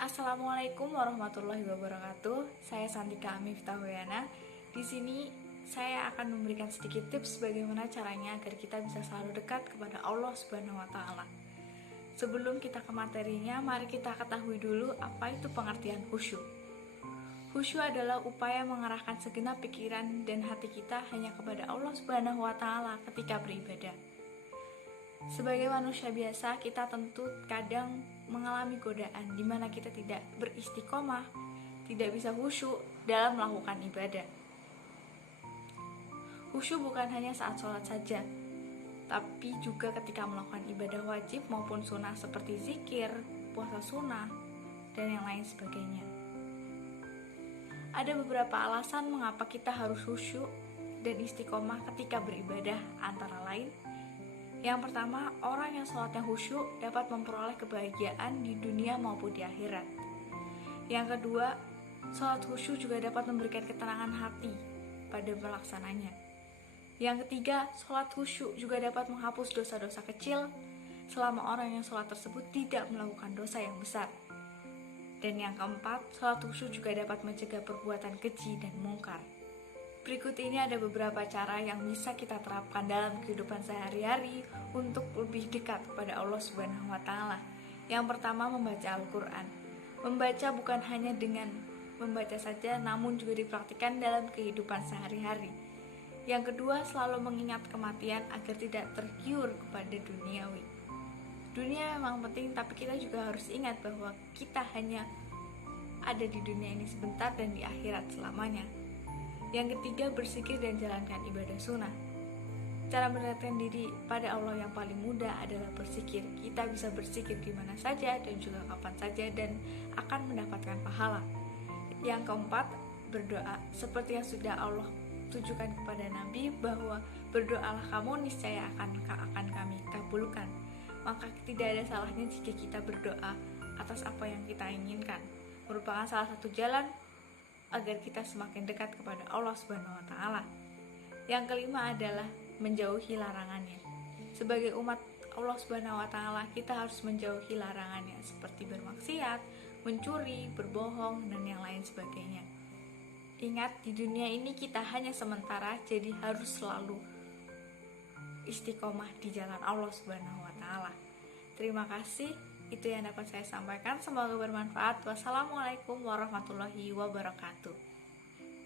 Assalamualaikum warahmatullahi wabarakatuh. Saya Santika Miftahuyana. Di sini saya akan memberikan sedikit tips bagaimana caranya agar kita bisa selalu dekat kepada Allah Subhanahu wa taala. Sebelum kita ke materinya, mari kita ketahui dulu apa itu pengertian khusyuk. Khusyuk adalah upaya mengarahkan segenap pikiran dan hati kita hanya kepada Allah Subhanahu wa taala ketika beribadah. Sebagai manusia biasa, kita tentu kadang mengalami godaan di mana kita tidak beristiqomah, tidak bisa khusyuk dalam melakukan ibadah. Khusyuk bukan hanya saat sholat saja, tapi juga ketika melakukan ibadah wajib maupun sunnah seperti zikir, puasa sunnah, dan yang lain sebagainya. Ada beberapa alasan mengapa kita harus khusyuk dan istiqomah ketika beribadah, antara lain: yang pertama, orang yang sholatnya khusyuk dapat memperoleh kebahagiaan di dunia maupun di akhirat. Yang kedua, sholat khusyuk juga dapat memberikan ketenangan hati pada pelaksananya. Yang ketiga, sholat khusyuk juga dapat menghapus dosa-dosa kecil selama orang yang sholat tersebut tidak melakukan dosa yang besar. Dan yang keempat, sholat khusyuk juga dapat mencegah perbuatan keji dan mungkar. Berikut ini ada beberapa cara yang bisa kita terapkan dalam kehidupan sehari-hari untuk lebih dekat kepada Allah Subhanahu wa taala. Yang pertama, membaca Al-Qur'an. Membaca bukan hanya dengan membaca saja, namun juga dipraktikkan dalam kehidupan sehari-hari. Yang kedua, selalu mengingat kematian agar tidak tergiur kepada duniawi. Dunia memang penting, tapi kita juga harus ingat bahwa kita hanya ada di dunia ini sebentar dan di akhirat selamanya. Yang ketiga, berzikir dan jalankan ibadah sunnah. Cara mendekatkan diri pada Allah yang paling mudah adalah berzikir. Kita bisa berzikir di mana saja dan juga kapan saja dan akan mendapatkan pahala. Yang keempat, berdoa. Seperti yang sudah Allah tujukan kepada Nabi bahwa berdoalah kamu, niscaya akan kami kabulkan. Maka tidak ada salahnya jika kita berdoa atas apa yang kita inginkan. Merupakan salah satu jalan agar kita semakin dekat kepada Allah Subhanahu wa taala. Yang kelima adalah menjauhi larangannya. Sebagai umat Allah Subhanahu wa taala, kita harus menjauhi larangannya seperti bermaksiat, mencuri, berbohong, dan yang lain sebagainya. Ingat, di dunia ini kita hanya sementara, jadi harus selalu istiqomah di jalan Allah Subhanahu wa taala. Terima kasih. Itu yang dapat saya sampaikan, semoga bermanfaat. Wassalamualaikum warahmatullahi wabarakatuh.